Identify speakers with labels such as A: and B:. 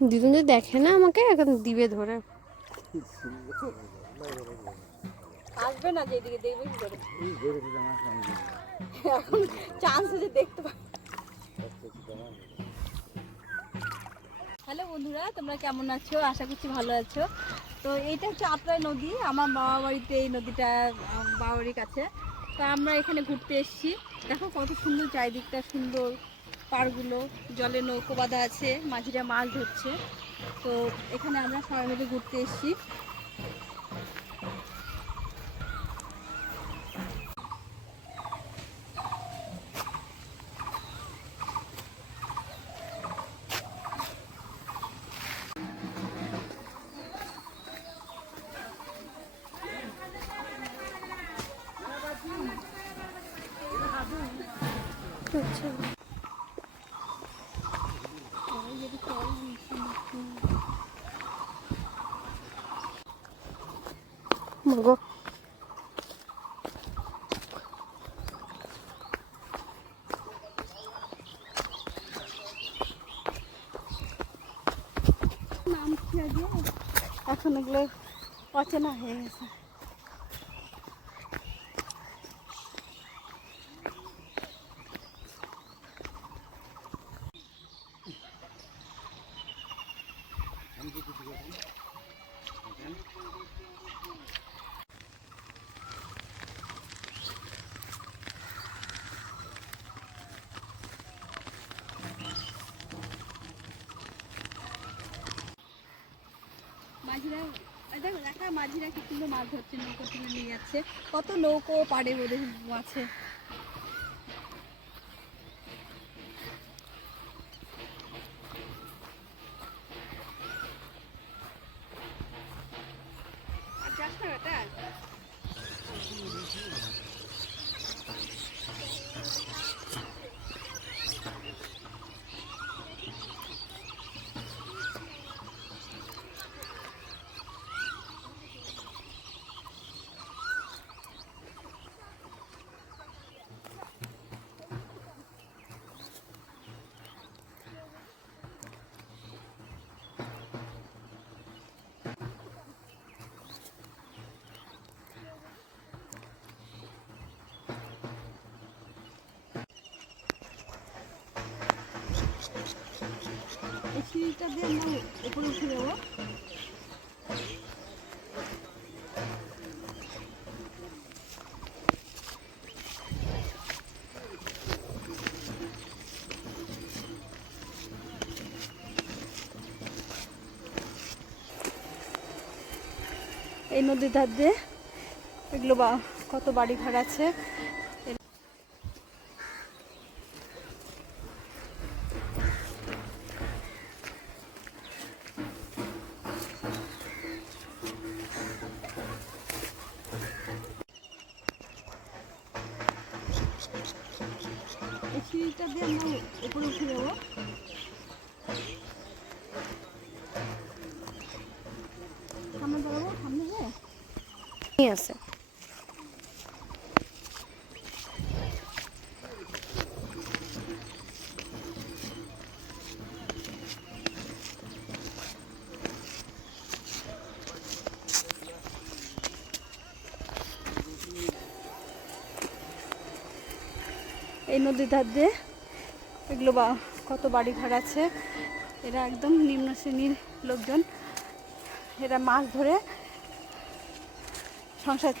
A: দিদুন যদি দেখে না আমাকে এখন দিবে ধরে।
B: আসবে না যেদিকে দেখবে কি করে? এখন চান্স আছে দেখতে পাবে। হ্যালো বন্ধুরা তোমরা কেমন আছো? আশা করছি ভালো আছো। তো এইটা হচ্ছে আপনার নদী। আমার বাবা বাড়িতে এই নদীটা বাবা বাড়ির কাছে। তো আমরা এখানে ঘুরতে এসেছি। দেখো কত সুন্দর চারিদিকটা সুন্দর। পাড়গুলো, জলে নৌকো বাঁধা আছে, মাঝিরা মাছ ধরছে। তো এখানে আমরা সবাই মিলে ঘুরতে এসেছি।
A: আচ্ছা মাগো
B: এখন এগুলো অচেনা হয়ে গেছে মাঝিরা দেখো দেখা মাঝিরা কি কিন্তু মাছ ধরছে, নৌকো তুলে নিয়ে যাচ্ছে। কত নৌকো পাড়ে ওদের আছে। এই নদীর ধার দিয়ে এগুলো বা কত বাড়ি ঘর আছে? সিঁড়িটা দিয়ে আমরা উপরে উঠে যাব সামনে দাঁড়াবো সামনে
A: আছে।
B: এই নদীর ধার দিয়ে। এগুলো বা, কত বাড়ি ঘর আছে। এরা একদম নিম্ন শ্রেণির লোকজন। এরা মাছ ধরে সংসার